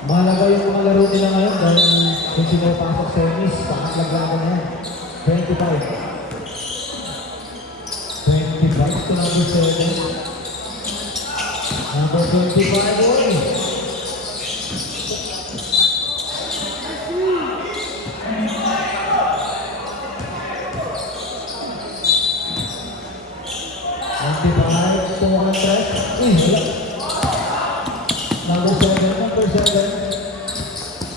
Mahalaga yung mga laro nila ngayon dahil kung sino pasok sa semis, pangatlag lang na yan. 25. 25 to number 7. Number 25, boy.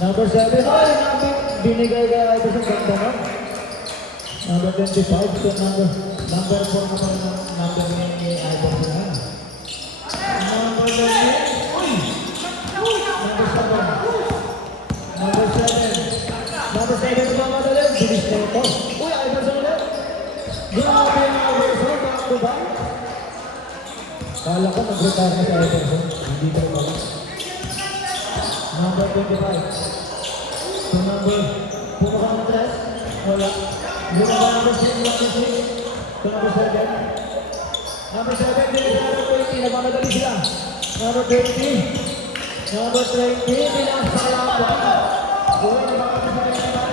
Number 7, ay, binigay ka ito sa ganda mo. Number 25, so number 4 na pa number ni Ivan na. Number 9, uy! Number 7. Number 7 ba madali? Bilis na ito. Uy, Ivan sa ulit. Grabe yung Iverson, back to back. Kala ko nag-retire na sa Iverson. Hindi ko pala. Number 25. So number, pumunta ka ng dress? Wala. Buka ka number 6, so number 7. Number 7, number 20, nagmamadali sila. Number 20. Number 20, bilang sa kalapa. Buhay, nagmamadali sila.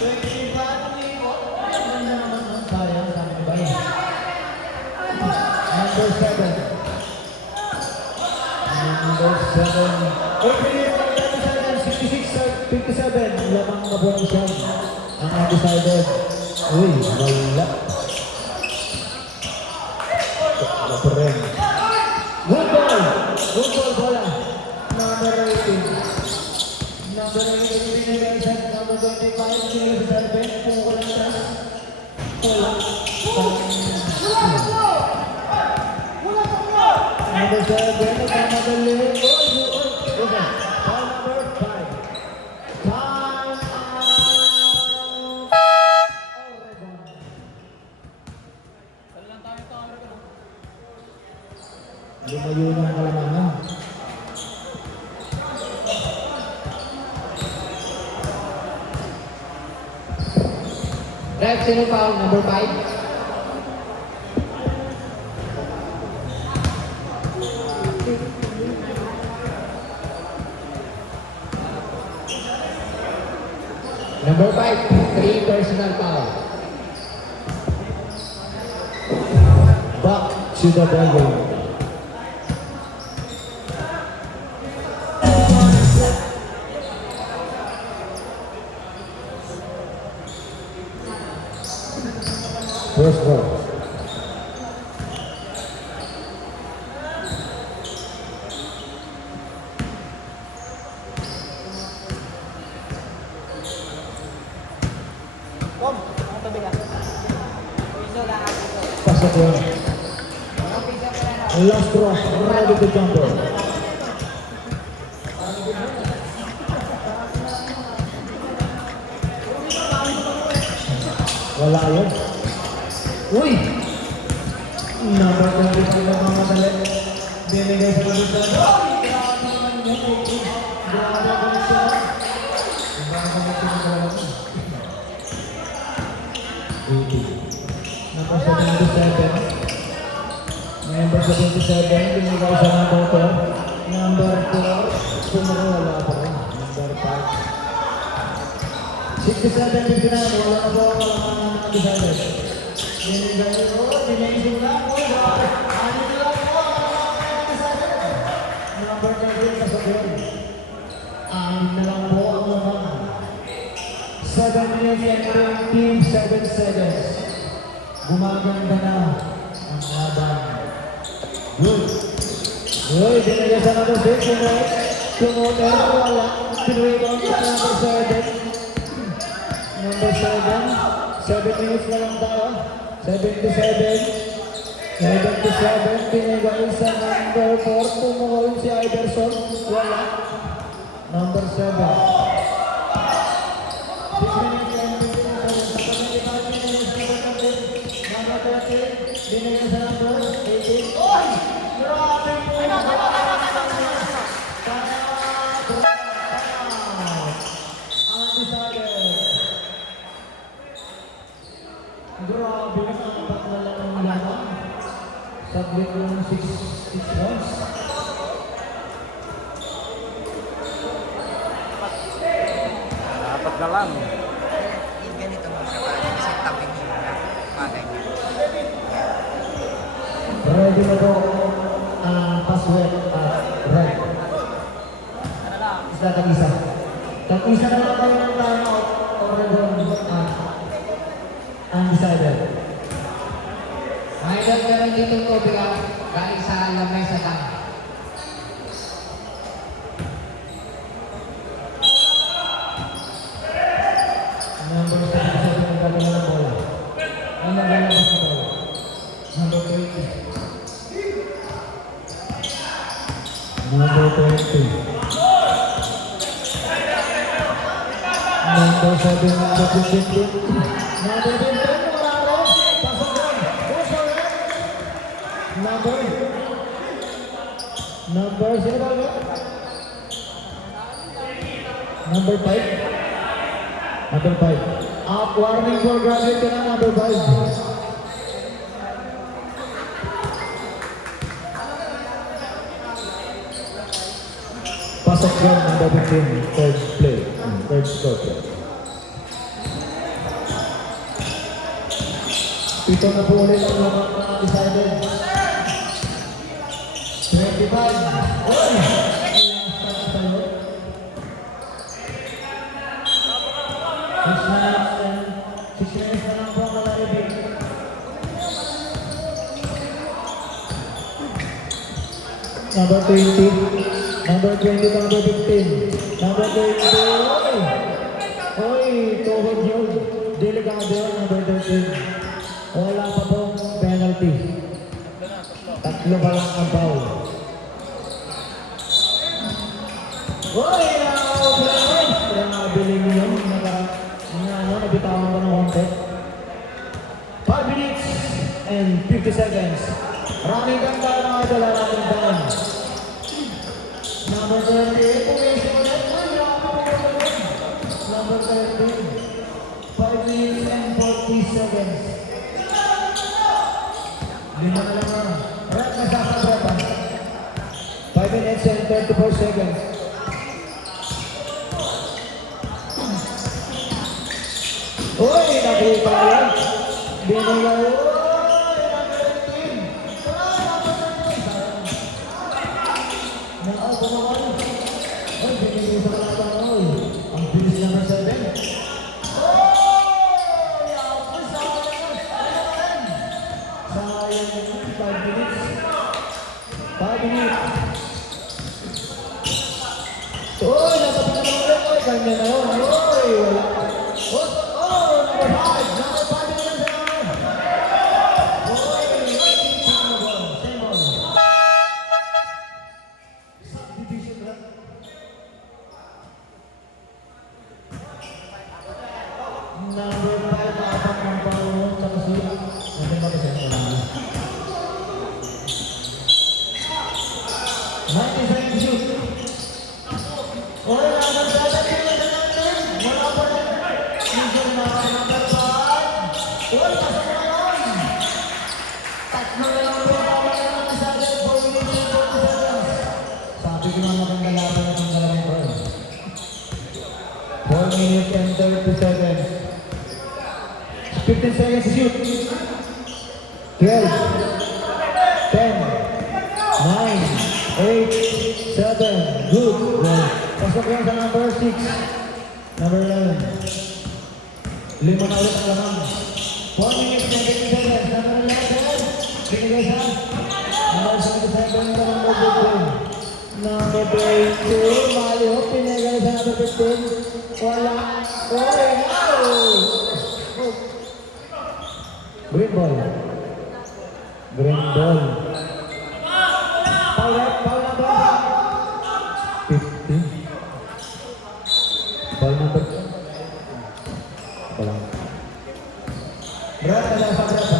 25, 25, ganda naman ang sayang sa amin ba yun? Number 7. Number 7. Okay, 57, lamang na buwan siya. Ang undecided. Uy, wala. Wala pa rin. Good ball! Good ball, bola. Number 18. Number 18, binigay sa number 25, binigay sa Sarben. Kung ko lang siya. Wala. Number 7, nagmamadali. Okay. Lumayo ng kalamangan. Ref, sino foul? Number 5? Number 5, 3 personal foul. Back to the ball. First ball. Pasok yun. Last cross, ready to jump ball. Wala yun. Uy! Number 25 na mga madali. Binigay sa Luzon. Grabe naman yun. Grabe naman siya. Grabe naman siya. Number 77. Number 77. Binigay sa number 4. Number 4. Wala pa rin. Number 5. 67, 59. Wala na po. Wala na undecided. Binigay ko, dinaysin lang po. Ano nila po? Number 13 na sa goal. Na lang po ang naman. 7 minutes and 27 seconds. Gumaganda na ang laban. Good. Good. Binigay sa number 6. Tumunod. Wala. Pinribon sa number 7. Number 7. 7 minutes na lang tayo. 77. 77. Binigay sa number 4. Tumuhol si Iverson. Wala. Number 7. 6 minutes and 57 seconds. Number 30. Binigay sa number 18. Oy! Grabe po! Grabe na apat na lang ang laban. Subject lang 6 points. Galang. Yung ganito mo siya para kasi tabi niyo na bagay niya. Ready na po password red. Isa tag-isa. Tag-isa na lang kayo ng timeout Oregon undecided. Idol meron dito tubig galing sa lamay sa tank. Number 77 ang gagawin ng bola. Ang nagalabas na bola. Number 20. Number 20. Number 7, number 15. Number 15, Mararo. Pasok doon. Go for it. Number, sino ba ulit? Number 5. Number 5. Warning for graduate na number 5. Pasok doon, number 15. Third play. Third quarter. Ito na po ulit ang laman na decided. 25. Oy! Six minutes na lang po ang malakibig. Number 20. Number 20, number 15. Number 20. Oy! Oy! Tuhod yun. Delikado yun, number 13. Wala pa pong penalty. Tatlo pa lang ang foul. Oy! Nabiling yun. Nabitawan ko ng konti. 5 minutes and 50 seconds. Running down tayo mga idol. Running down. Number 30. Pumisip ulit. Number 30. 5 minutes and 40 seconds. Lima na lang na. Red na sasabrata. 5 minutes and 34 seconds. Uy! Nakita yan. Binigay. Uy! Nakapo naman. Uy! Binigay sa kalatan. Uy! Ang bilis naman sa Ben. Sayang naman. 5 minutes. 5 minutes. Uy! Natapos na naman. Uy! Kanya na yun. Uy! Wala. Number 5 na lang sa naman. Uy! Same ball. Subdivision lang. Number 5 na apat ng Paulo sa Kasila. Natin ba kasi ang ulang? 90 seconds shoot. Uy! Number 7 wala pa rin. Usual na number 5. Uy! Pasok na yun! Tatlo na lang po tawag na naman sa atin. 4 minutes and 40 seconds. Sabi ko nga maganda laban na itong dalawang bro. 4 minutes and 30 seconds. 15 seconds to shoot. 12, 10, 9, 8, 7, good. Pasok yan sa number 6. Number 11. Lima na ulit ang lamang. 4 minutes and 50 seconds. Number 11. Binigay sa number 77 na number 15. Number 22. Mario. Binigay sa number 15. Wala. Oy! No! Green ball. Green ball. Foul number 15. Foul number walang. Berat na lang sa berat.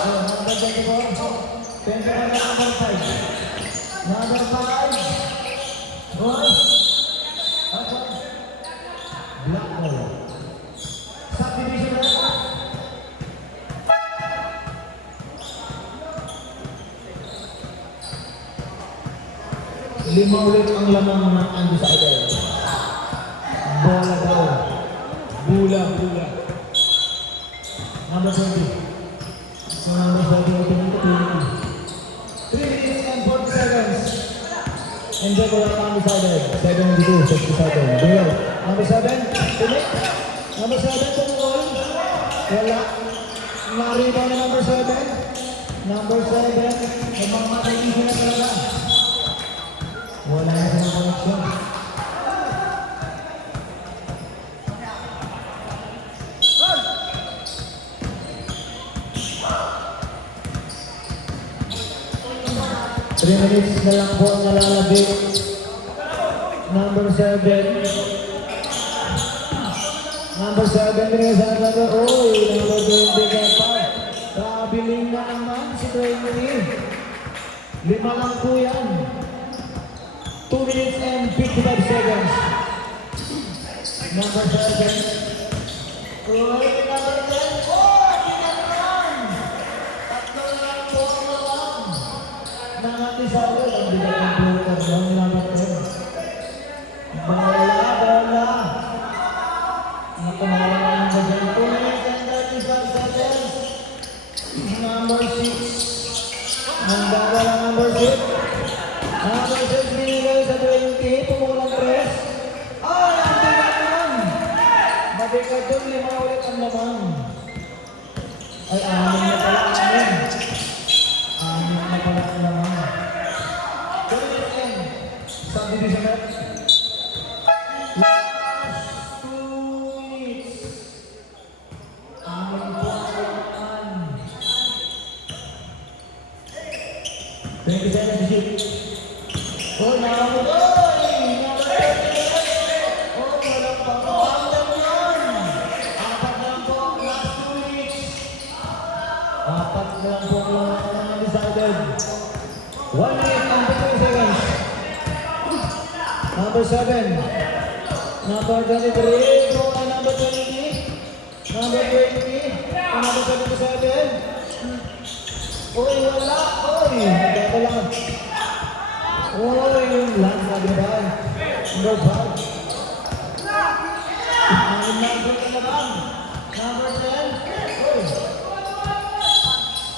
Number 24. 21 na number 5. Number 5. Goal. Black ball. Subdivision red. Lima ulit ang lamang ng undecided. Bola daw. Bula. Number 20. So number 20, ito nito, 20. 3 minutes and 40 seconds. Enjoy ko lang ang decided. 72, 67. Duel. Number 7, tulik. Number 7, tumukol. Wala. Narito na number 7. Number 7, may mga matagising na talaga. Wala na silang connection. Three minutes na lang po ang nalalagay. Number 7. Number 7, binigay sa number. Oy, number 20 ka pa. Kabiling na naman si Trey. 5 lang po yan. 2 minutes and 55 seconds. Number 7. Oy, number 10. Oh, hindi na naman. Tatlo lang po ang naman. Nangatisawal ang bigat ng floater ng number 10. Bola. Nakamawala ng bayan. 2 minutes and 35 seconds. Number 6. Nandawala number 6. Number 6 binigay sa 20. Pumulang 3. Ay, ang bigat naman. Mabigat doon. 5 ulit ang naman. Ay, 6 na pala. 6 na pala ang naman. Subdivision net. Last 2 minutes. Amin po ang kailangan. 27 to shoot. Oh, nakamot. Number 30. Oh, walang pagpapandang yan. 4 na lang po ang last 2 minutes. 4 na lang po ang undecided. 1 minute and 15 seconds. Number 7. Number 23. Go on number 20. Number 20. Number 77. Uy, wala. Uy, teka lang. Uy, yung last na ginabahan. Number 5. Number 10 na lang. Number 10. Uy.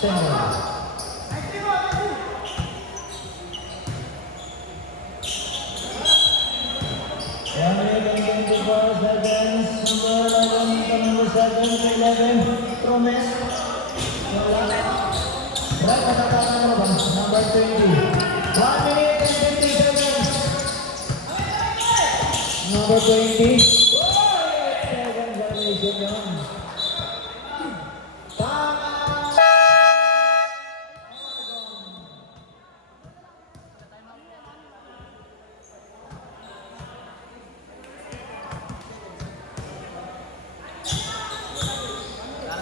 10 na lang. Promise. Right, matatama mo ba? Number 20. 1 minute and 50 seconds. Number 20. 7 violation yun. Tama!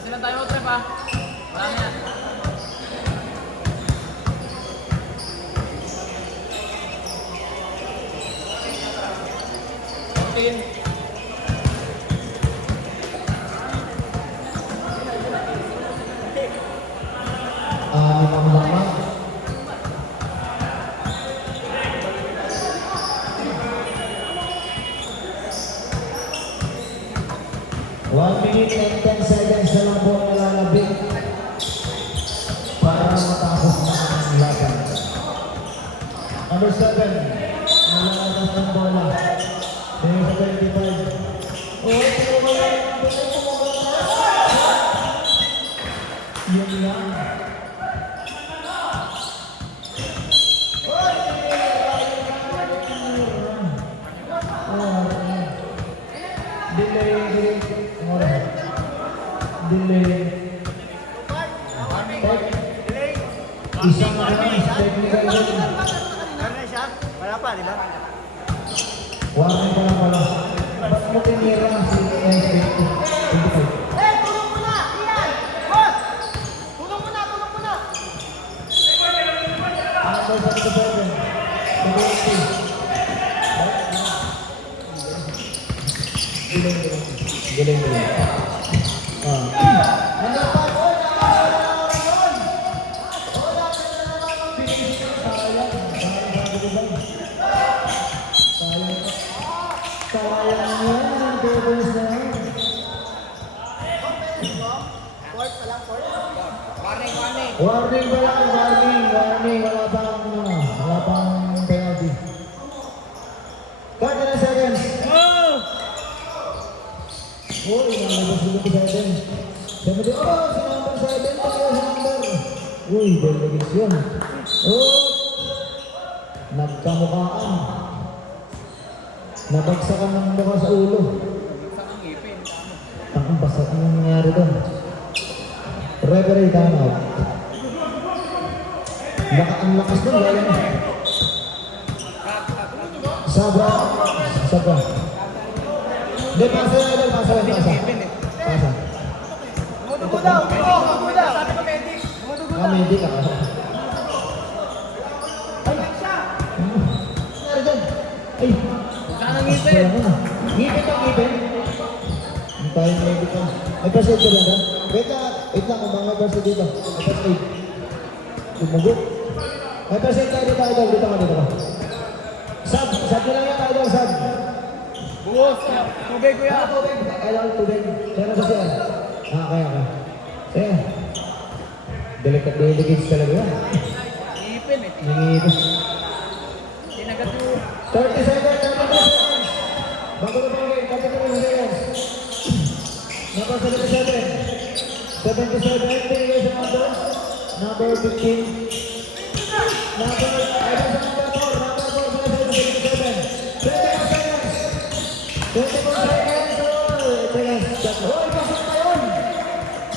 Sila tayo trip ah. Wala na yan. Ang lamang. One minute and 10 seconds na lang po ang nalalabing para matapos na ang laban. Number 7, nalalabas ng bola. Tingin sa 25. Oh, yun lang. Delay. Isang technical win. Wala pa, di ba? Warning pa lang pala. Ba't mo tinira si NSA? Tulong muna! Iyan! Boss! Tulong muna! Number 77. Galing. Sayang Warning pa lang, warning. Wala pang penalty. Cut na seconds. Uy, nalabas dito sa 7. Sabi din, si number 7, tayo sa number. Uy, delegation. Nagkamukhaan. Nabagsakan ng mukha sa ulo. Ang basa, anong nangyari doon? Referee time out. Ang lakas doon, gaya mo. Sabra. Hindi, pasa. Tumutugo daw. Sabi ko, medic. Tumutugo daw. Medic ako. Ayan siya. Nangyari doon? Ay. Saan ang ngipin? Ngipin. Antayin mo dito. May first aid ka ba ba? Wait lang, kung may first aid dito. May first aid. Tumugot. May first aid tayo dito, dito ka. Sab na lang yan, idol, sab. Buhos. Tubig ko yan. Tubig. Idol, tubig. Kaya na siya. Kaya. Kaya. Delicate talaga yan. Ngipin eh. Ngipin. Tinagat yung... 30 seconds. Bago na pang game, 30 seconds. Number 77. 77, pinigay sa number 15. Number 4, 77. 24 seconds. Hoy, pasok na yun.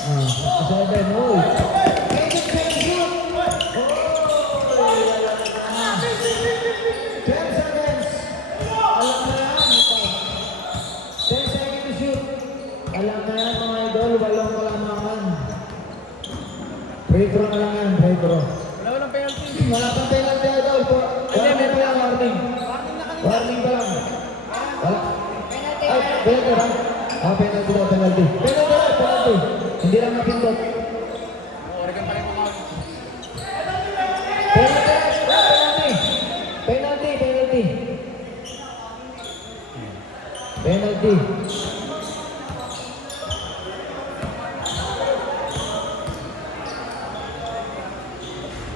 7, hoy. 10 seconds shoot. 10 seconds. Alam na yan. 10 seconds shoot. Alam na yan mga idol, walong kalamangan. Free throw na lang yan, free throw. Walang penalty. Wala pang penalty idol. Warning pa lang, warning. Warning pa lang. Wala. Ay, penalty lang. Penalty daw, penalty. Penalty. Hindi lang napindot. Oregon pa rin po mga... Penalty.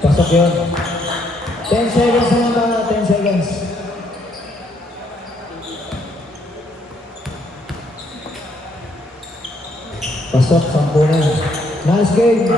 Pasok yun. 10 seconds naman ba? 10 seconds. Pasok, 10 na. Nice game.